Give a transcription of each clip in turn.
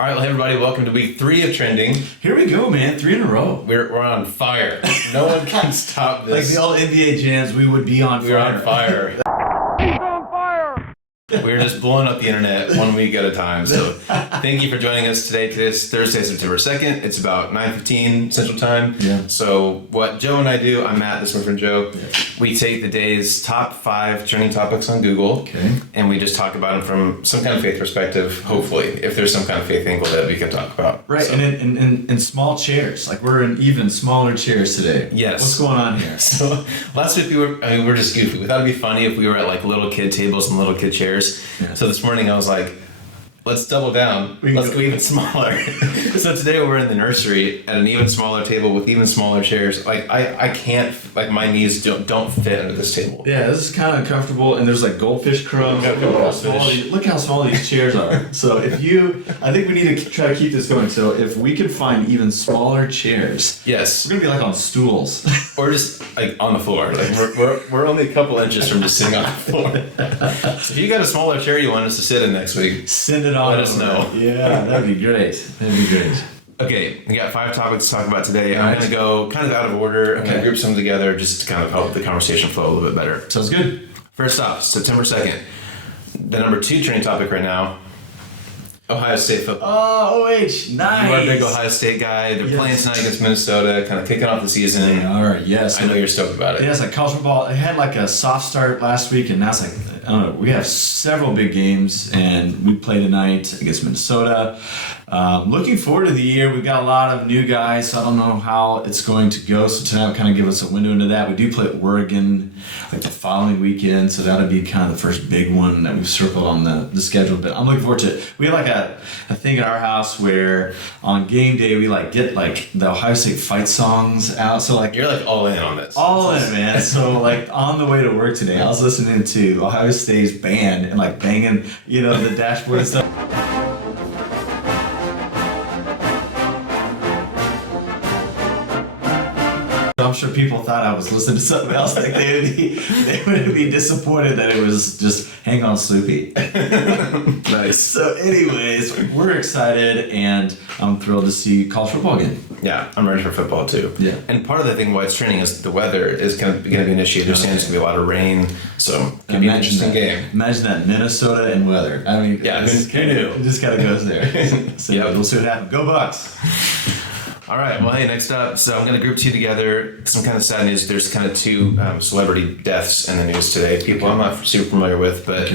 All right, well, hey everybody, welcome to week 3 of Trending. Here we go, man. 3 in a row. We're on fire. No one can stop this. Like the old NBA jams, we would be on fire. We're on fire. He's on fire! We're just blowing up the internet 1 week at a time. So thank you for joining us today. Today's Thursday, September 2nd. It's about 9:15 Central Time. Yeah. So what Joe and I do, I'm Matt, this is my friend Joe. Yeah. We take the day's top 5 trending topics on Google. Okay. And we just talk about them from some kind of faith perspective, hopefully, if there's some kind of faith angle that we can talk about. Right, So, and in small chairs. Like we're in even smaller chairs today. Yes. What's going on here? So last week we're just goofy. We thought it'd be funny if we were at like little kid tables and little kid chairs. Yeah. So this morning I was like, let's double down. Let's go even smaller. So today we're in the nursery at an even smaller table with even smaller chairs. Like I can't, like my knees don't fit under this table. Yeah, this is kind of uncomfortable, and there's like goldfish crumbs. Look how small these chairs are. So I think we need to try to keep this going. So if we can find even smaller chairs, Yes. we're gonna be like on stools. Or just like on the floor. Like we're only a couple inches from just sitting on the floor. So if you got a smaller chair you want us to sit in next week, Send it on. let us over. know. Yeah, that'd be great. That'd be great. Okay, we got 5 topics to talk about today. All I'm right. going to go kind of out of order. I'm going Okay. to group some together just to kind of help the conversation flow a little bit better. Sounds good. First off, September 2nd. The number 2 trending topic right now, Ohio State football. Oh, OH, nice. You are a big Ohio State guy. They're Yes. playing tonight against Minnesota, kind of kicking off the season. They are, yes. I know you're stoked about it. Yeah, it's like college football. It had like a soft start last week, and now it's like, I don't know, we have several big games, and we play tonight against Minnesota. Looking forward to the year. We've got a lot of new guys, so I don't know how it's going to go. So tonight will kind of give us a window into that. We do play at Oregon like the following weekend, so that'll be kind of the first big one that we've circled on the schedule. But I'm looking forward to it. We have like a thing at our house where on game day we like get like the Ohio State fight songs out. So like You're like all in on this. all in, man. So like on the way to work today, I was listening to Ohio State's band and like banging, the dashboard and stuff. I'm sure people thought I was listening to something else. Like they would be disappointed that it was just Hang On Sloopy. Nice. So anyways, we're excited and I'm thrilled to see college football again. Yeah, I'm ready for football too. Yeah. And part of the thing why it's trending is the weather is going to be an issue. There's going to be a lot of rain, so it could be an interesting game. Imagine that, Minnesota and weather. I mean, Yeah, who knew? It just kind of goes there. So Yep. we'll see what happens. Go Bucks! All right, well, hey, next up, so I'm going to group 2 together. Some kind of sad news. There's kind of 2 celebrity deaths in the news today. People I'm not super familiar with, but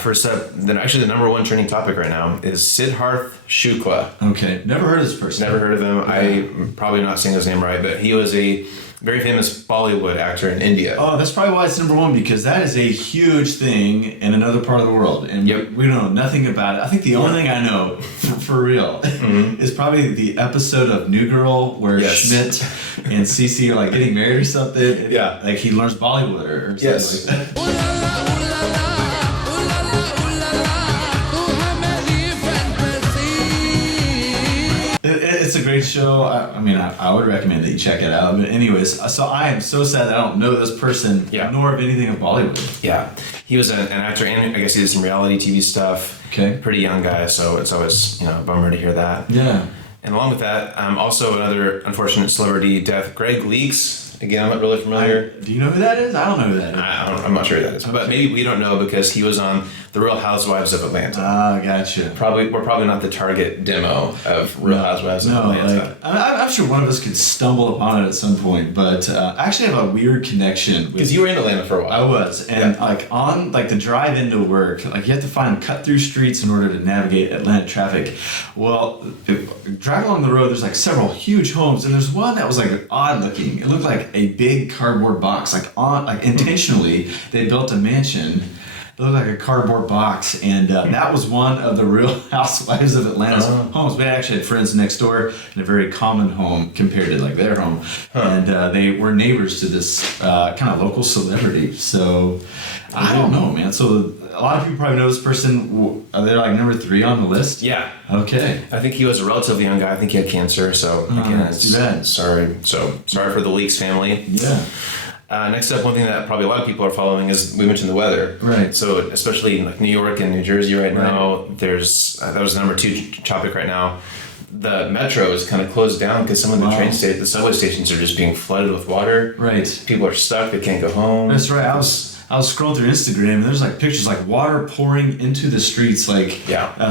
first up, then actually the number 1 trending topic right now is Siddharth Shukla. Okay, never heard of this person. Never heard of him. I'm probably not saying his name right, but he was a very famous Bollywood actor in India. Oh, that's probably why it's number 1, because that is a huge thing in another part of the world, and Yep. we know nothing about it. I think the only thing I know, for real, is probably the episode of New Girl where Yes. Schmidt and Cece are like getting married or something. And, Yeah. like he learns Bollywood or something Yes. like that. It's a great show. I would recommend that you check it out. But anyways, so I am so sad that I don't know this person, Yeah. nor of anything of Bollywood. Yeah, he was an actor, and I guess he did some reality TV stuff. Okay. Pretty young guy, so it's always a bummer to hear that. Yeah. And along with that, also another unfortunate celebrity death, Greg Leaks. Again, I'm not really familiar. Do you know who that is? I don't know who that is. I'm not sure who that is, but maybe we don't know because he was on The Real Housewives of Atlanta. Ah, gotcha. We're probably not the target demo of Real Housewives of Atlanta. I'm sure one of us could stumble upon it at some point, but I actually have a weird connection with. Because you were in Atlanta for a while. I was, and on the drive into work, you have to find cut through streets in order to navigate Atlanta traffic. Well, drive along the road, there's like several huge homes, and there's one that was like odd looking. It looked like a big cardboard box, intentionally they built a mansion. It looked like a cardboard box, and that was one of the Real Housewives of Atlanta's homes. We actually had friends next door in a very common home compared to like their home, and they were neighbors to this kind of local celebrity. So I don't know, man. So a lot of people probably know this person. Are they like number 3 on the list? Yeah. Okay. I think he was a relatively young guy. I think he had cancer, so again, that's too bad. Sorry for the Leaks family. Yeah. Next up, one thing that probably a lot of people are following is we mentioned the weather. Right. So especially in like New York and New Jersey right now, there's that was the number 2 topic right now. The metro is kind of closed down because some of the subway stations are just being flooded with water. Right. People are stuck; they can't go home. That's right. I was scrolling through Instagram and there's like pictures like water pouring into the streets. Like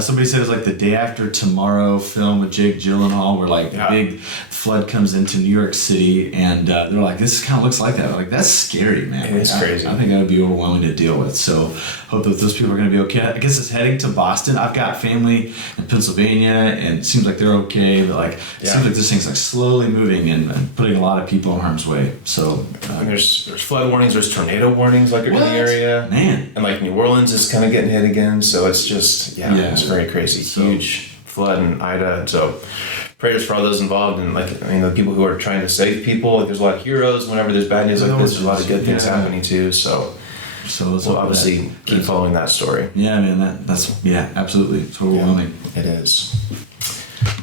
somebody said it was like the Day After Tomorrow film with Jake Gyllenhaal, where like a big flood comes into New York City, and they're like, this kind of looks like that. Like, that's scary, man. It is crazy. I think that would be overwhelming to deal with. So hope that those people are going to be okay. I guess it's heading to Boston. I've got family in Pennsylvania, and it seems like they're okay, but like it seems like this thing's like slowly moving and putting a lot of people in harm's way. So and there's flood warnings, there's tornado warnings like in the area, man, and like New Orleans is kind of getting hit again. So it's just it's very crazy. Huge flood in Ida. So prayers for all those involved, and like the people who are trying to save people. Like there's a lot of heroes. Whenever there's bad news like this, there's a lot of good things happening too. So we'll obviously keep following that story. Yeah, man. That's absolutely. It's overwhelming. It is.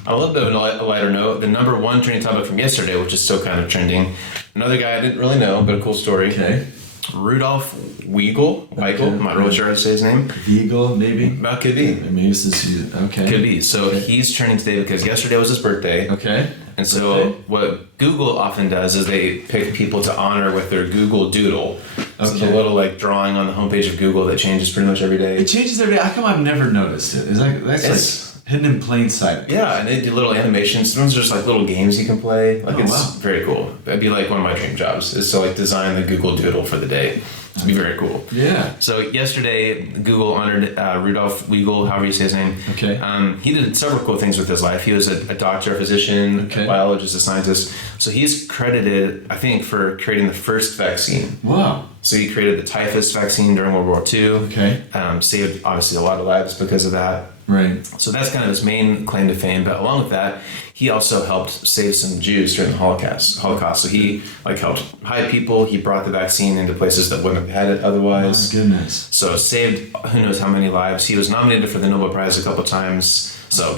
On a little bit of a lighter note, the number 1 trending topic from yesterday, which is still kind of trending. Another guy I didn't really know, but a cool story. Okay. Rudolph Weigel. I'm not really sure how to say his name. Weigel, maybe? Well, could be. Maybe this is, okay. Could be. So he's trending today because yesterday was his birthday. Okay. And so what Google often does is they pick people to honor with their Google Doodle. So it's a little like drawing on the homepage of Google that changes pretty much every day. It changes every day. How come I've never noticed it? That's like hidden in plain sight. Yeah, and they do little animations. Sometimes there's like little games you can play. Like it's very cool. That'd be like one of my dream jobs is to like design the Google Doodle for the day. It'd be very cool. Yeah. So yesterday, Google honored Rudolph Weigel, however you say his name. Okay. He did several cool things with his life. He was a doctor, a physician, a biologist, a scientist. So he's credited, I think, for creating the first vaccine. Wow. So he created the typhus vaccine during World War II. Okay. Saved, obviously, a lot of lives because of that. Right. So that's kind of his main claim to fame. But along with that, he also helped save some Jews during the Holocaust. So he helped hide people. He brought the vaccine into places that wouldn't have had it otherwise. Oh, goodness. So saved who knows how many lives. He was nominated for the Nobel Prize a couple times. So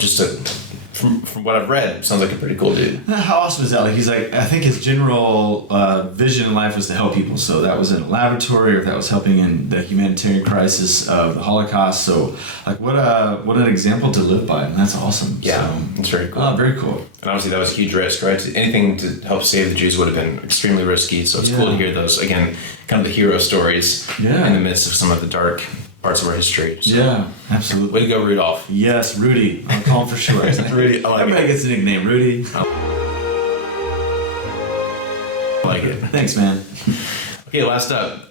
from what I've read, sounds like a pretty cool dude. How awesome is that? Like he's like, I think his general vision in life was to help people. So that was in a laboratory, or that was helping in the humanitarian crisis of the Holocaust. So like, what an example to live by, and that's awesome. Yeah, so, it's very cool. Oh, very cool. And obviously that was a huge risk, right? Anything to help save the Jews would have been extremely risky. So it's cool to hear those, again, kind of the hero stories in the midst of some of the dark parts of our history. So. Yeah, absolutely. Way to go, Rudolph. Yes, Rudy. I'll call him for sure. Rudy, I like Everybody it. gets a nickname, Rudy. I like it. Thanks, man. Okay, last up.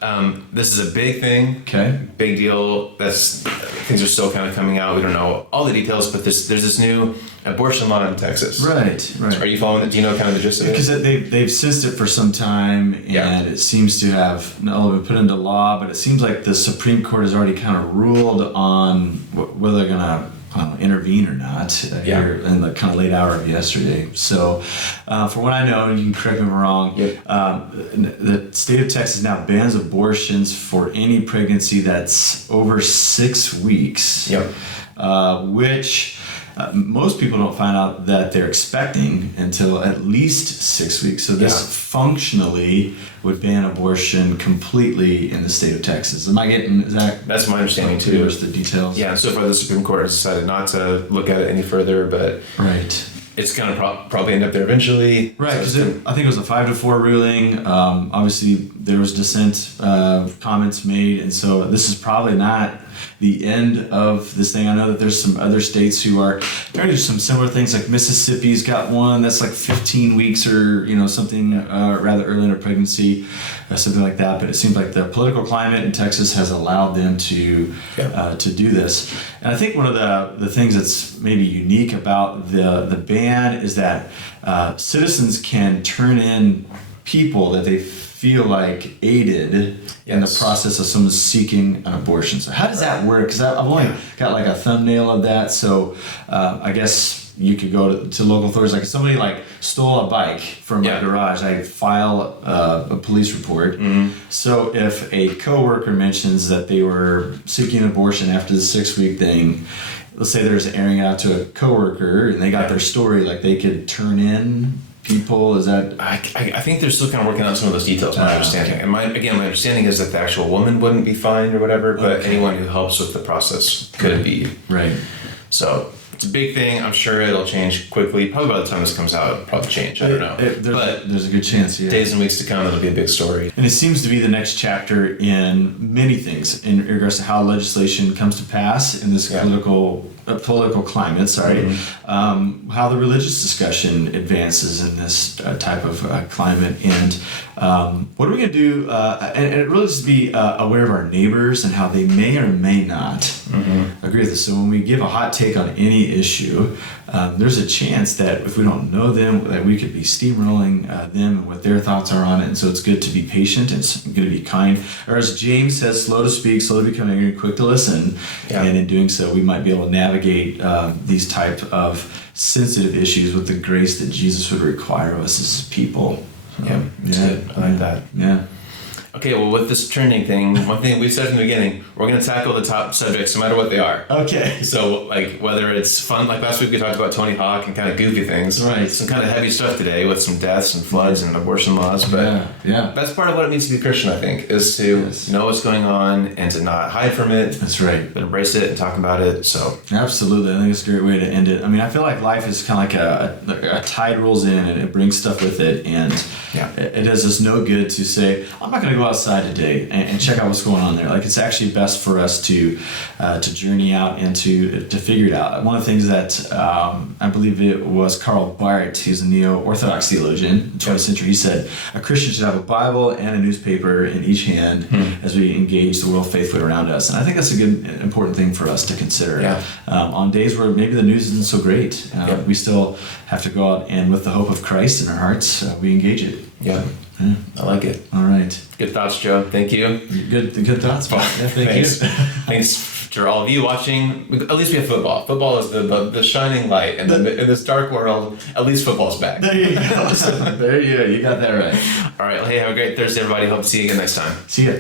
This is a big thing. Okay. Big deal. Things are still kind of coming out. We don't know all the details, but there's this new abortion law in Texas. Right. Are you following it? Do you know kind of the gist of it? Because they've sensed it for some time, and it seems to have not only been put into law, but it seems like the Supreme Court has already kind of ruled on whether they're going to intervene or not here in the kind of late hour of yesterday. So for what I know, you can correct me if I'm wrong, the state of Texas now bans abortions for any pregnancy that's over 6 weeks, which most people don't find out that they're expecting until at least 6 weeks. So this functionally would ban abortion completely in the state of Texas. That's my understanding too. The details. Yeah, so far the Supreme Court has decided not to look at it any further, but it's going to probably end up there eventually. Right, because I think it was a 5-4 ruling. Obviously, there was dissent comments made, and so this is probably not the end of this thing. I know that there's some other states who are trying to do some similar things, like Mississippi's got one that's like 15 weeks or something rather early in a pregnancy, something like that. But it seems like the political climate in Texas has allowed them to do this. And I think one of the things that's maybe unique about the ban is that citizens can turn in people that they feel like aided in the process of someone seeking an abortion. So how does that work? Because I've only got like a thumbnail of that. So I guess you could go to local authorities. Like if somebody stole a bike from my garage, I file a police report. Mm-hmm. So if a coworker mentions that they were seeking an abortion after the 6-week thing, let's say there's airing out to a coworker and they got their story, like they could turn in people? Is that I think they're still kind of working on some of those details, my understanding. okay. And my understanding is that the actual woman wouldn't be fined or whatever, but Okay. anyone who helps with the process could be. right? So it's a big thing. I'm sure it'll change quickly. Probably by the time this comes out, it'll probably change. I don't know. But There's a good chance. Yeah. days and weeks to come, it'll be a big story. And it seems to be the next chapter in many things in regards to how legislation comes to pass in this Yeah. political climate. Sorry, Mm-hmm. how the religious discussion advances in this type of climate, and what are we going to do? And it really just be aware of our neighbors and how they may or may not agree with this. So when we give a hot take on any issue, there's a chance that if we don't know them, that we could be steamrolling them and what their thoughts are on it. And so it's good to be patient and it's good to be kind. Or as James says, slow to speak, slow to become angry, quick to listen. Yeah. And in doing so, we might be able to navigate these type of sensitive issues with the grace that Jesus would require of us as people. Yeah, that's good. I like that. Yeah. Okay, well, with this trending thing, one thing we said from the beginning, we're going to tackle the top subjects no matter what they are. Okay. So, like, whether it's fun, like last week we talked about Tony Hawk and kind of goofy things. Right. Some kind of heavy stuff today with some deaths and floods and abortion laws. But Yeah. that's part of what it means to be a Christian, I think, is to Yes. know what's going on and to not hide from it, That's right. but embrace it and talk about it. So, Absolutely, I think it's a great way to end it. I mean, I feel like life is kind of like a tide rolls in and it brings stuff with it, and Yeah. it does us no good to say, I'm not going to go outside today and check out what's going on there. Like, it's actually best for us to journey out and to figure it out. One of the things that I believe it was Karl Barth, he's a neo-Orthodox theologian in the 20th century, he said, a Christian should have a Bible and a newspaper in each hand as we engage the world faithfully around us. And I think that's a good, important thing for us to consider. Yeah. On days where maybe the news isn't so great, Yeah. we still have to go out and with the hope of Christ in our hearts, we engage it. yeah, Yeah. I like it. All right. Good thoughts, Joe. Thank you. Good thoughts. Paul. Yeah, thank Thanks. you. Thanks to all of you watching. At least we have football. Football is the shining light, and in this dark world, at least football's back. There you go. Listen, there you go. You got that right. All right. Well, hey, have a great Thursday, everybody. Hope to see you again next time. See ya.